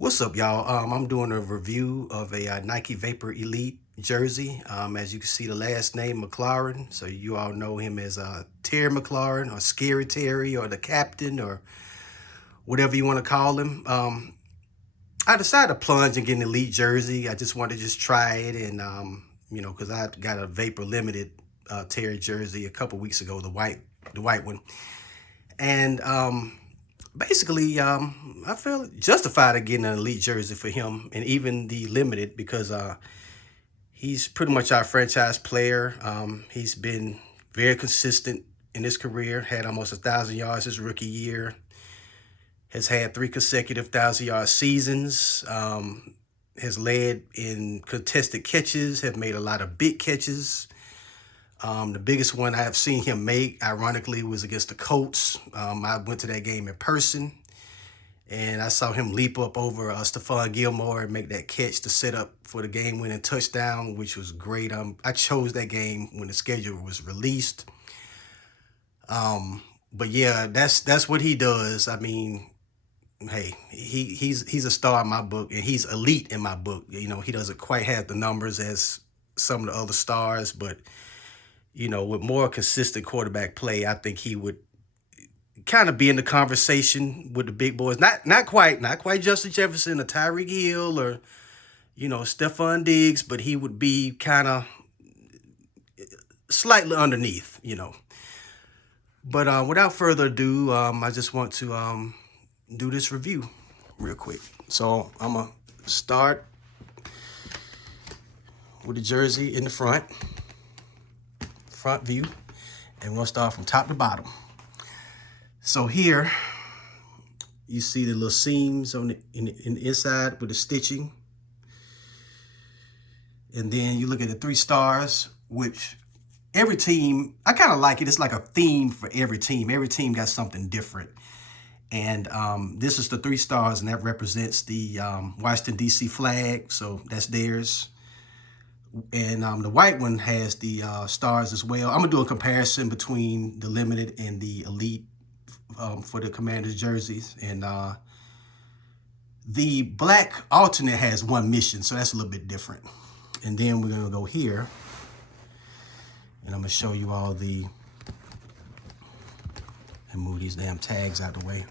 What's up, y'all? I'm doing a review of a Nike Vapor Elite jersey. As you can see, the last name McLaurin, so you all know him as Terry McLaurin or Scary Terry or the Captain or whatever you want to call him. I decided to plunge and get an Elite jersey. I just wanted to just try it, and because I got a Vapor Limited Terry jersey a couple weeks ago, the white one, and basically, I felt justified of getting an Elite jersey for him and even the limited because he's pretty much our franchise player. He's been very consistent in his career, had almost 1,000 yards his rookie year, has had 3 consecutive 1,000-yard seasons, has led in contested catches, have made a lot of big catches. The biggest one I have seen him make, ironically, was against the Colts. I went to that game in person, and I saw him leap up over Stephon Gilmore and make that catch to set up for the game-winning touchdown, which was great. I chose that game when the schedule was released. But yeah, that's what he does. I mean, hey, he's a star in my book, and he's elite in my book. You know, he doesn't quite have the numbers as some of the other stars, but with more consistent quarterback play, I think he would kind of be in the conversation with the big boys. Not quite Justin Jefferson or Tyreek Hill or Stephon Diggs, but he would be kind of slightly underneath. But without further ado, I just want to do this review real quick. So I'm gonna start with the jersey in the front view, and we'll start from top to bottom. So here you see the little seams on in the inside with the stitching, and then you look at the 3 stars, which every team, I kind of like it. It's like a theme for every team. Every team got something different, and this is the 3 stars, and that represents the Washington D.C. flag, so that's theirs. And the white one has the stars as well. I'm gonna do a comparison between the limited and the elite for the Commanders jerseys. And the black alternate has 1 mission, so that's a little bit different. And then we're gonna go here, and I'm gonna show you all and move these damn tags out the way.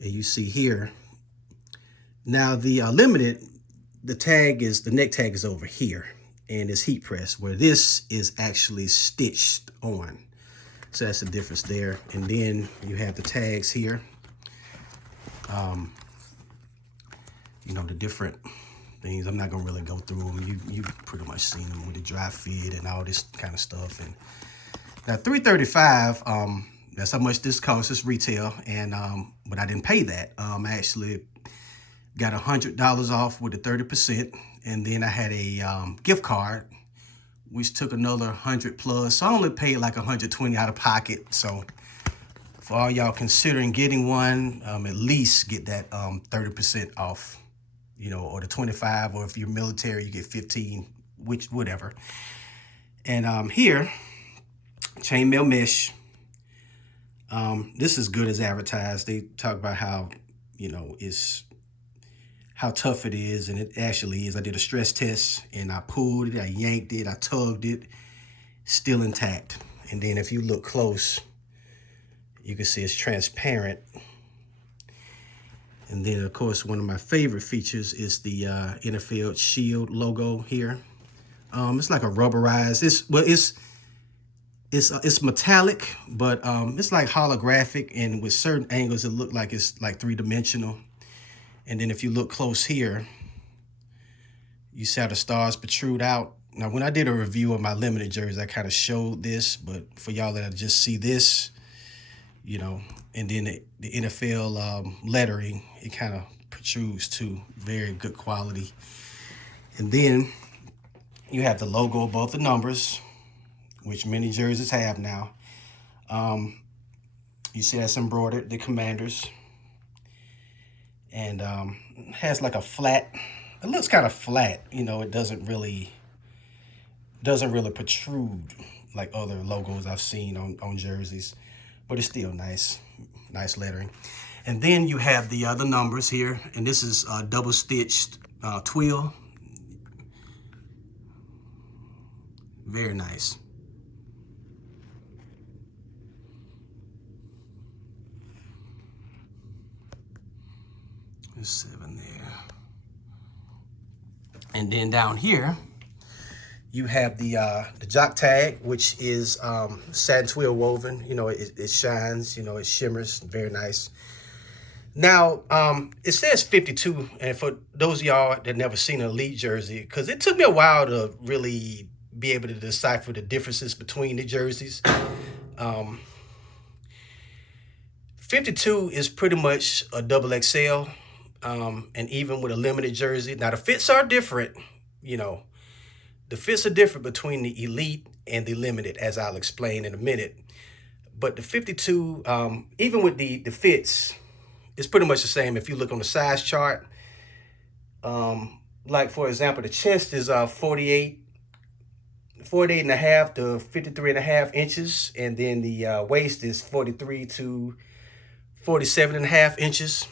And you see here, now the limited, the neck tag is over here, and it's heat pressed, where this is actually stitched on. So that's the difference there. And then you have the tags here. The different things. I'm not gonna really go through them. You've pretty much seen them with the dry fit and all this kind of stuff. And now $335, that's how much this costs. It's retail, and but I didn't pay that. I actually got $100 off with the 30%, and then I had a gift card, which took another 100 plus. So I only paid like 120 out of pocket. So for all y'all considering getting one, at least get that 30% off, or the 25, or if you're military, you get 15, whatever. And here, chainmail mesh. This is good as advertised. They talk about how, how tough it is, and it actually is. I did a stress test, and I pulled it, I yanked it, I tugged it, still intact. And then if you look close, you can see it's transparent. And then, of course, one of my favorite features is the NFL Shield logo here. It's like a rubberized. It's metallic, but it's like holographic, and with certain angles, it look like it's like 3-dimensional. And then if you look close here, you see how the stars protrude out. Now, when I did a review of my limited jersey, I kind of showed this, but for y'all that just see this, and then the NFL lettering, it kind of protrudes too. Very good quality. And then you have the logo above the numbers, which many jerseys have now. You see that's embroidered, the Commanders. And it has like a flat, it looks kind of flat, it doesn't really protrude like other logos I've seen on jerseys, but it's still nice lettering. And then you have the other numbers here, and this is double stitched twill. Very nice. There's 7 there. And then down here, you have the Jock tag, which is satin twill woven. You know, it shines, you know, it shimmers, very nice. Now, it says 52, and for those of y'all that never seen an Elite jersey, because it took me a while to really be able to decipher the differences between the jerseys. 52 is pretty much a double XL, and even with a limited jersey. Now, the fits are different, you know. The fits are different between the Elite and the limited, as I'll explain in a minute. But the 52, even with the fits, it's pretty much the same. If you look on the size chart, like for example, the chest is 48 and a half to 53 and a half inches. And then the waist is 43 to 47 and a half inches.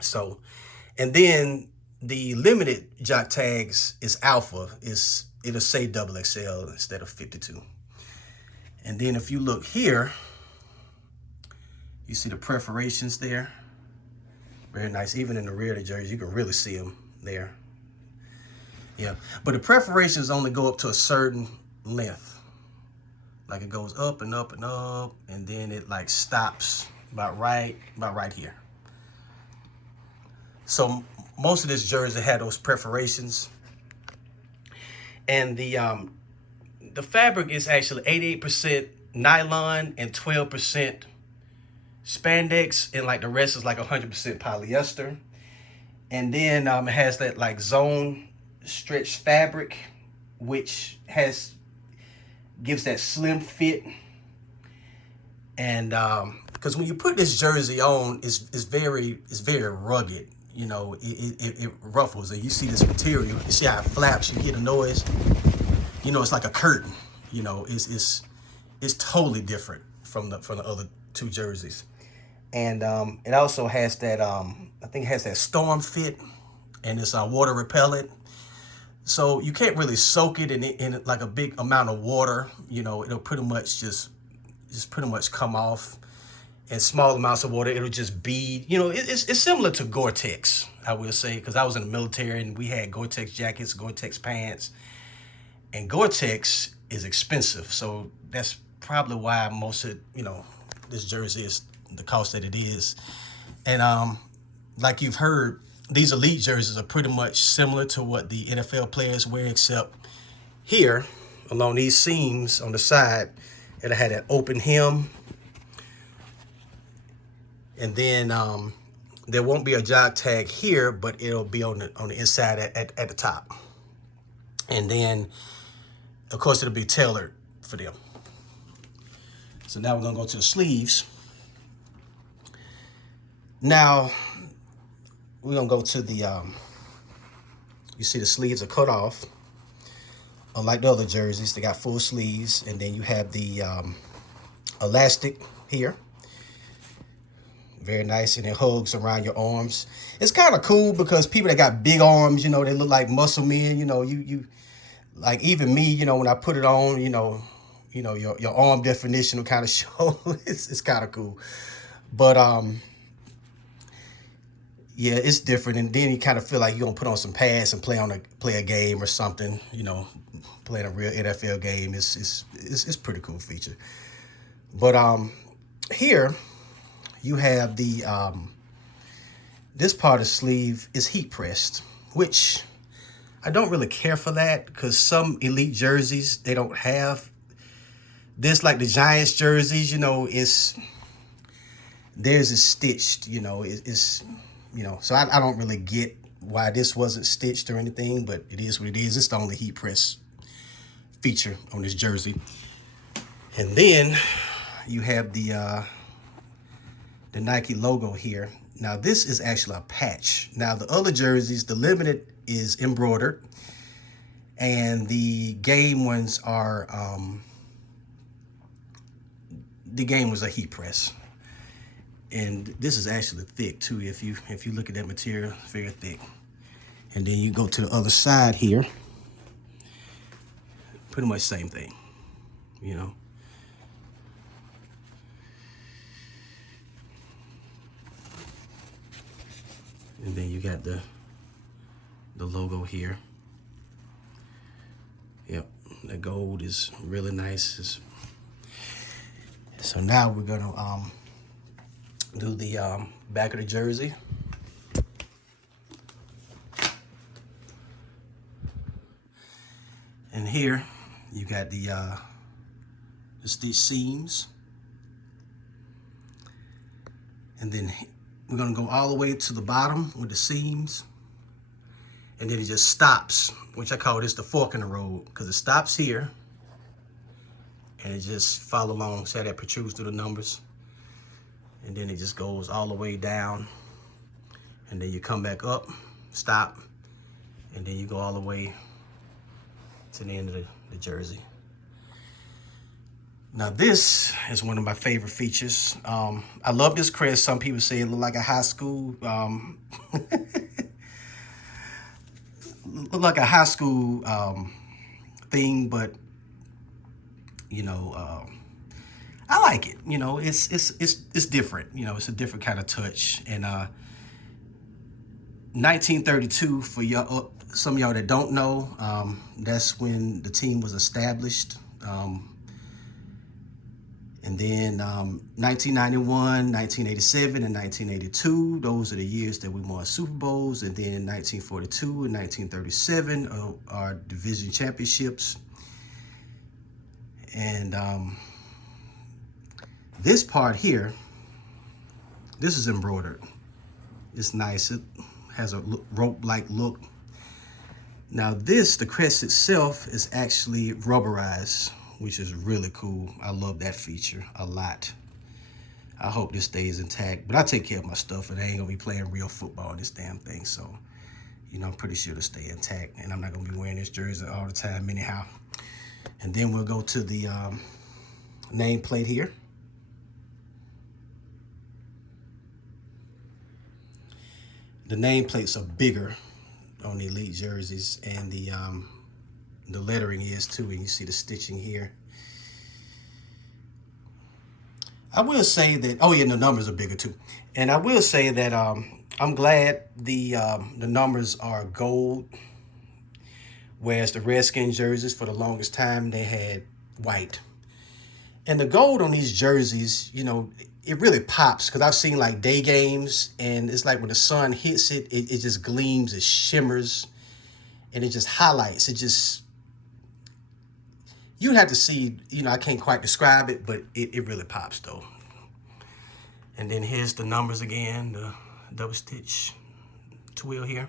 So, and then the limited Jock tags is alpha, it'll say double XL instead of 52. And then if you look here, you see the perforations there. Very nice. Even in the rear of the jersey, you can really see them there. Yeah, but the perforations only go up to a certain length. Like it goes up and up and up, and then it like stops about right here. So most of this jersey had those perforations. And the fabric is actually 88% nylon and 12% spandex, and like the rest is like 100% polyester. And then it has that like zone stretch fabric, which gives that slim fit. And because when you put this jersey on, it's very rugged. You know, it ruffles, and you see this material. You see how it flaps. You hear the noise. You know, it's like a curtain. You know, it's totally different from the other two jerseys. And it also has that I think it has that storm fit, and it's water repellent. So you can't really soak it in like a big amount of water. You know, it'll pretty much just pretty much come off. In small amounts of water, it'll just bead. You know, it's similar to Gore-Tex, I will say, because I was in the military and we had Gore-Tex jackets, Gore-Tex pants, and Gore-Tex is expensive. So that's probably why most of, you know, this jersey is the cost that it is. And like you've heard, these Elite jerseys are pretty much similar to what the NFL players wear, except here along these seams on the side, it'll have that open hem. And then there won't be a Jock tag here, but it'll be on the inside at the top. And then, of course, it'll be tailored for them. So now we're gonna go to the sleeves. Now we're gonna go to the. You see the sleeves are cut off. Unlike the other jerseys, they got full sleeves, and then you have the elastic here. Very nice, and it hugs around your arms. It's kind of cool because people that got big arms, you know, they look like muscle men. You know, you like even me, you know, when I put it on, you know, your arm definition will kind of show. It's kind of cool, but yeah, it's different. And then you kind of feel like you're gonna put on some pads and play a game or something. You know, playing a real NFL game. It's pretty cool feature. But here. You have the, this part of the sleeve is heat pressed, which I don't really care for that because some Elite jerseys, they don't have this, like the Giants jerseys, you know, theirs is stitched, you know, it's you know, so I don't really get why this wasn't stitched or anything, but it is what it is. It's the only heat press feature on this jersey. And then you have the Nike logo here. Now this is actually a patch. Now the other jerseys, the limited is embroidered, and the game ones are the game was a heat press. And this is actually thick too. If you look at that material, it's very thick. And then you go to the other side here. Pretty much same thing, you know. And then you got the logo here. Yep, the gold is really nice. So now we're gonna do the back of the jersey. And here you got the stitch seams. And then we're gonna go all the way to the bottom with the seams. And then it just stops, which I call this the fork in the road, because it stops here. And it just follow along, see how that protrudes through the numbers. And then it just goes all the way down. And then you come back up, stop, and then you go all the way to the end of the jersey. Now this is one of my favorite features. I love this crest. Some people say it look like a high school, look like a high school thing, but you know, I like it. You know, it's different. You know, it's a different kind of touch. And 1932, for y'all, some of y'all that don't know, that's when the team was established. And then 1991, 1987, and 1982, those are the years that we won Super Bowls. And then 1942 and 1937 are division championships. And this part here, this is embroidered. It's nice. It has a rope-like look. Now this, the crest itself, is actually rubberized, which is really cool. I love that feature a lot. I hope this stays intact, but I take care of my stuff and I ain't gonna be playing real football in this damn thing. So, you know, I'm pretty sure it'll stay intact, and I'm not gonna be wearing this jersey all the time anyhow. And then we'll go to the nameplate here. The nameplates are bigger on the Elite jerseys, and the lettering is too, and you see the stitching here. I will say that, oh yeah, and the numbers are bigger too. And I will say that I'm glad the numbers are gold, whereas the Redskin jerseys for the longest time they had white. And the gold on these jerseys, you know, it really pops, because I've seen like day games, and it's like when the sun hits it, it just gleams, it shimmers, and it just highlights. It just, you'd have to see, you know, I can't quite describe it, but it really pops though. And then here's the numbers again, the double stitch twill here.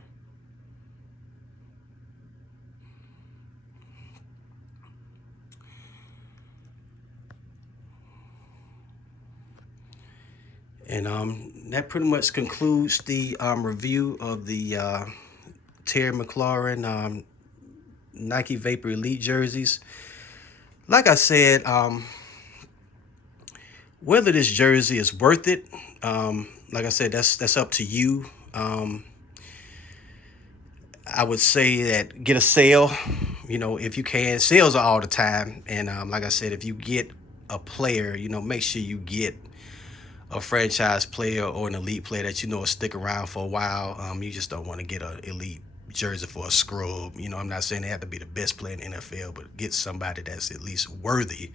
And that pretty much concludes the review of the Terry McLaurin Nike Vapor Elite jerseys. Like I said, whether this jersey is worth it, like I said, that's up to you. I would say that get a sale, you know, if you can. Sales are all the time. And like I said, if you get a player, you know, make sure you get a franchise player or an elite player that you know will stick around for a while. You just don't want to get an elite jersey for a scrub. You know, I'm not saying they have to be the best player in the NFL, but get somebody that's at least worthy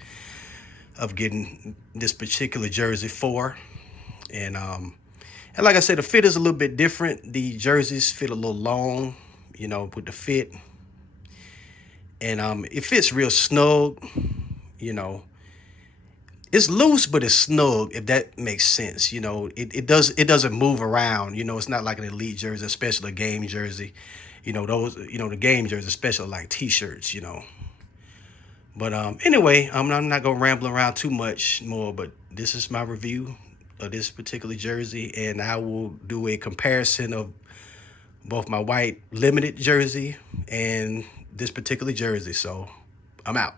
of getting this particular jersey for. And like I said, the fit is a little bit different. The jerseys fit a little long, you know, with the fit. And it fits real snug, you know. It's loose, but it's snug, if that makes sense. You know, it doesn't move around. You know, it's not like an elite jersey, especially a game jersey. You know, those, you know, the game jersey, especially like t-shirts, you know. But anyway, I'm not gonna ramble around too much more, but this is my review of this particular jersey, and I will do a comparison of both my white limited jersey and this particular jersey. So I'm out.